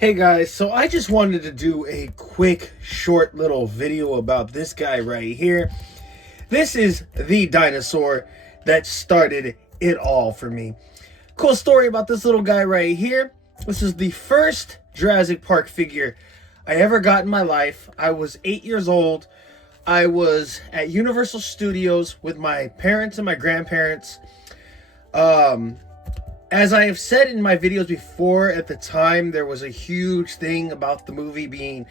Hey guys, so I just wanted to do a quick, short little video about this guy right here. This is the dinosaur that started it all for me. Cool story about this little guy right here. This is the first Jurassic Park figure I ever got in my life. I was 8 years old. I was at Universal Studios with my parents and my grandparents. As I have said in my videos before, at the time, there was a huge thing about the movie being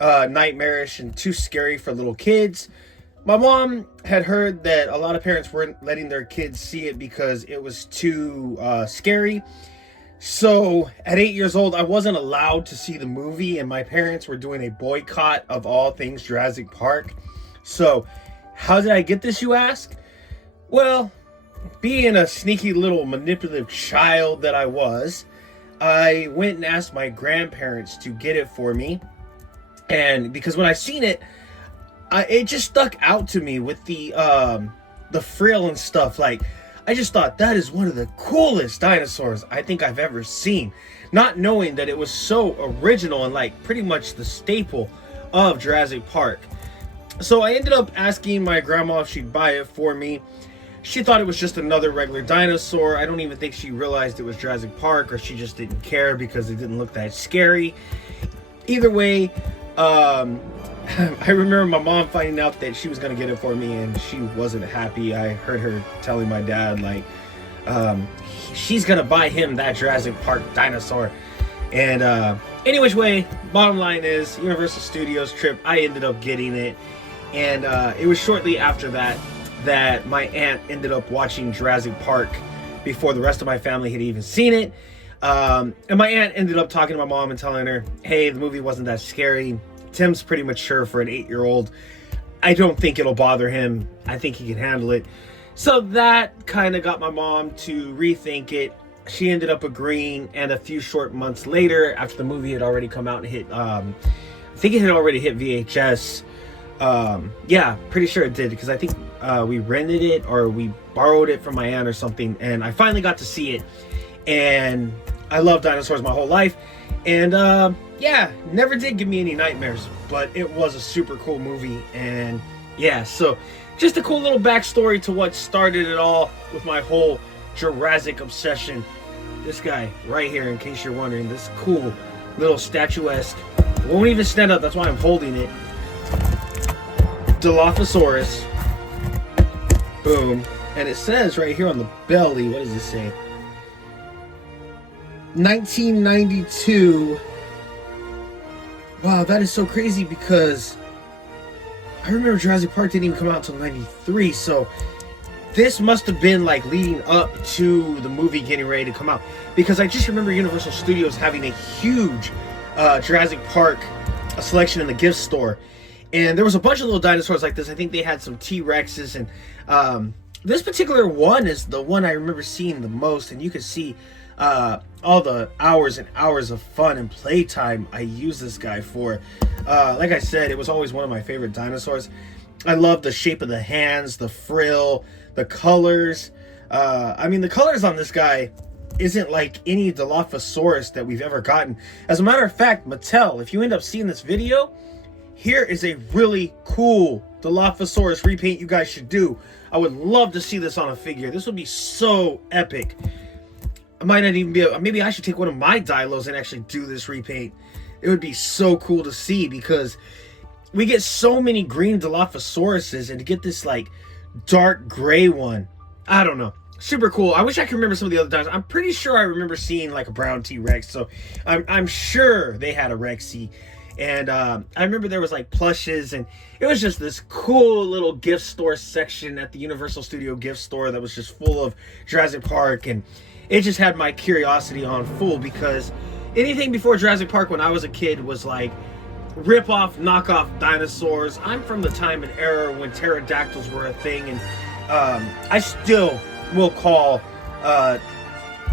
nightmarish and too scary for little kids. My mom had heard that a lot of parents weren't letting their kids see it because it was too scary. So at 8 years old, I wasn't allowed to see the movie, and my parents were doing a boycott of all things Jurassic Park. So how did I get this, you ask? Well, being a sneaky little manipulative child that I was, I went and asked my grandparents to get it for me. And because when I seen it, it just stuck out to me with the frill and stuff. Like, I just thought that is one of the coolest dinosaurs I think I've ever seen. Not knowing that it was so original and like pretty much the staple of Jurassic Park. So I ended up asking my grandma if she'd buy it for me. She thought it was just another regular dinosaur. I don't even think she realized it was Jurassic Park, or she just didn't care because it didn't look that scary. Either way, I remember my mom finding out that she was going to get it for me, and she wasn't happy. I heard her telling my dad, like, she's going to buy him that Jurassic Park dinosaur. And any which way, bottom line is, Universal Studios trip, I ended up getting it. And it was shortly after that my aunt ended up watching Jurassic Park before the rest of my family had even seen it. And my aunt ended up talking to my mom and telling her, hey, the movie wasn't that scary. Tim's pretty mature for an 8-year-old. I don't think it'll bother him. I think he can handle it. So that kind of got my mom to rethink it. She ended up agreeing, and a few short months later, after the movie had already come out and hit, I think it had already hit VHS. Yeah, pretty sure it did, because I think we rented it or we borrowed it from my aunt or something, and I finally got to see it. And I love dinosaurs my whole life, and yeah, never did give me any nightmares, but it was a super cool movie. And yeah, so just a cool little backstory to what started it all with my whole Jurassic obsession. This guy right here, in case you're wondering, this cool little statuesque, won't even stand up, that's why I'm holding it, Dilophosaurus. Boom. And it says right here on the belly, what does it say? 1992. Wow, that is so crazy, because I remember Jurassic Park didn't even come out until 93, so this must have been like leading up to the movie getting ready to come out, because I just remember Universal Studios having a huge Jurassic Park selection in the gift store. And there was a bunch of little dinosaurs like this. I think they had some T-Rexes, and this particular one is the one I remember seeing the most. And you can see all the hours and hours of fun and playtime I used this guy for. Like I said, it was always one of my favorite dinosaurs. I love the shape of the hands, the frill, the colors. I mean, the colors on this guy isn't like any Dilophosaurus that we've ever gotten. As a matter of fact, Mattel, if you end up seeing this video, here is a really cool Dilophosaurus repaint you guys should do. I would love to see this on a figure. This would be so epic. I might not even be maybe I should take one of my Dilos and actually do this repaint. It would be so cool to see, because we get so many green Dilophosauruses, and to get this like dark gray one, I don't know. Super cool. I wish I could remember some of the other dinosaurs. I'm pretty sure I remember seeing like a brown T-Rex, so I'm sure they had a Rexy. And I remember there was like plushes, and it was just this cool little gift store section at the Universal Studio gift store that was just full of Jurassic Park, and it just had my curiosity on full, because anything before Jurassic Park when I was a kid was like rip-off, knockoff dinosaurs. I'm from the time and era when pterodactyls were a thing, and I still will call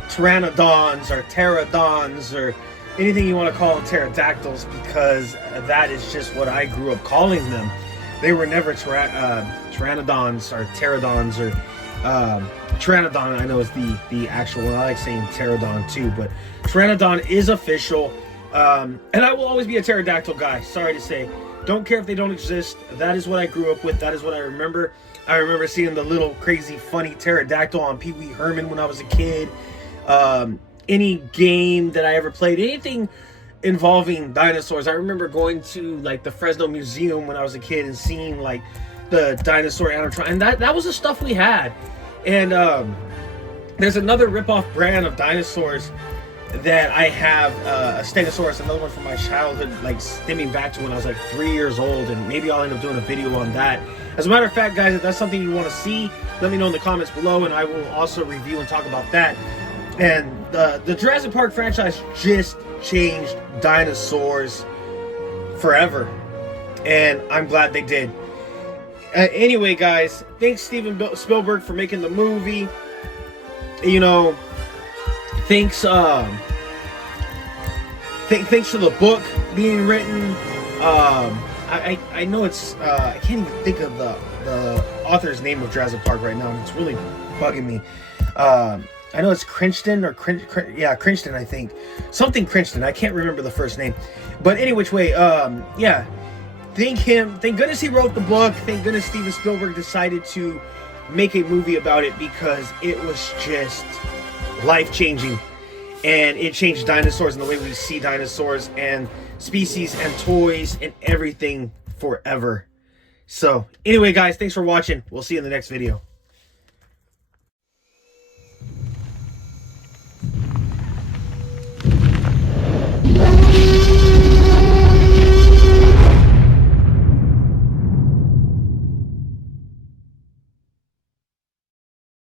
pteranodons or pterodons or anything you want to call them pterodactyls, because that is just what I grew up calling them. They were never pteranodons or pterodons, or Pteranodon, I know, is the actual one. I like saying pterodon too, but Pteranodon is official. And I will always be a pterodactyl guy, sorry to say. Don't care if they don't exist. That is what I grew up with. That is what I remember. I remember seeing the little crazy funny pterodactyl on Pee Wee Herman when I was a kid. Any game that I ever played, anything involving dinosaurs. I remember going to like the Fresno Museum when I was a kid and seeing like the dinosaur animatronic, and that was the stuff we had. And there's another rip-off brand of dinosaurs that I have, a Stegosaurus, another one from my childhood, like stemming back to when I was like 3 years old, and maybe I'll end up doing a video on that. As a matter of fact, guys, if that's something you want to see, let me know in the comments below, and I will also review and talk about that. And the Jurassic Park franchise just changed dinosaurs forever, and I'm glad they did. Anyway, guys, thanks Steven Spielberg for making the movie. You know, thanks thanks for the book being written. I know it's I can't even think of the author's name of Jurassic Park right now, and it's really bugging me. I know it's Crichton or Crichton, I think. Something Crichton. I can't remember the first name. But any which way, yeah. Thank him. Thank goodness he wrote the book. Thank goodness Steven Spielberg decided to make a movie about it, because it was just life-changing. And it changed dinosaurs and the way we see dinosaurs and species and toys and everything forever. So, anyway, guys, thanks for watching. We'll see you in the next video. Yeah.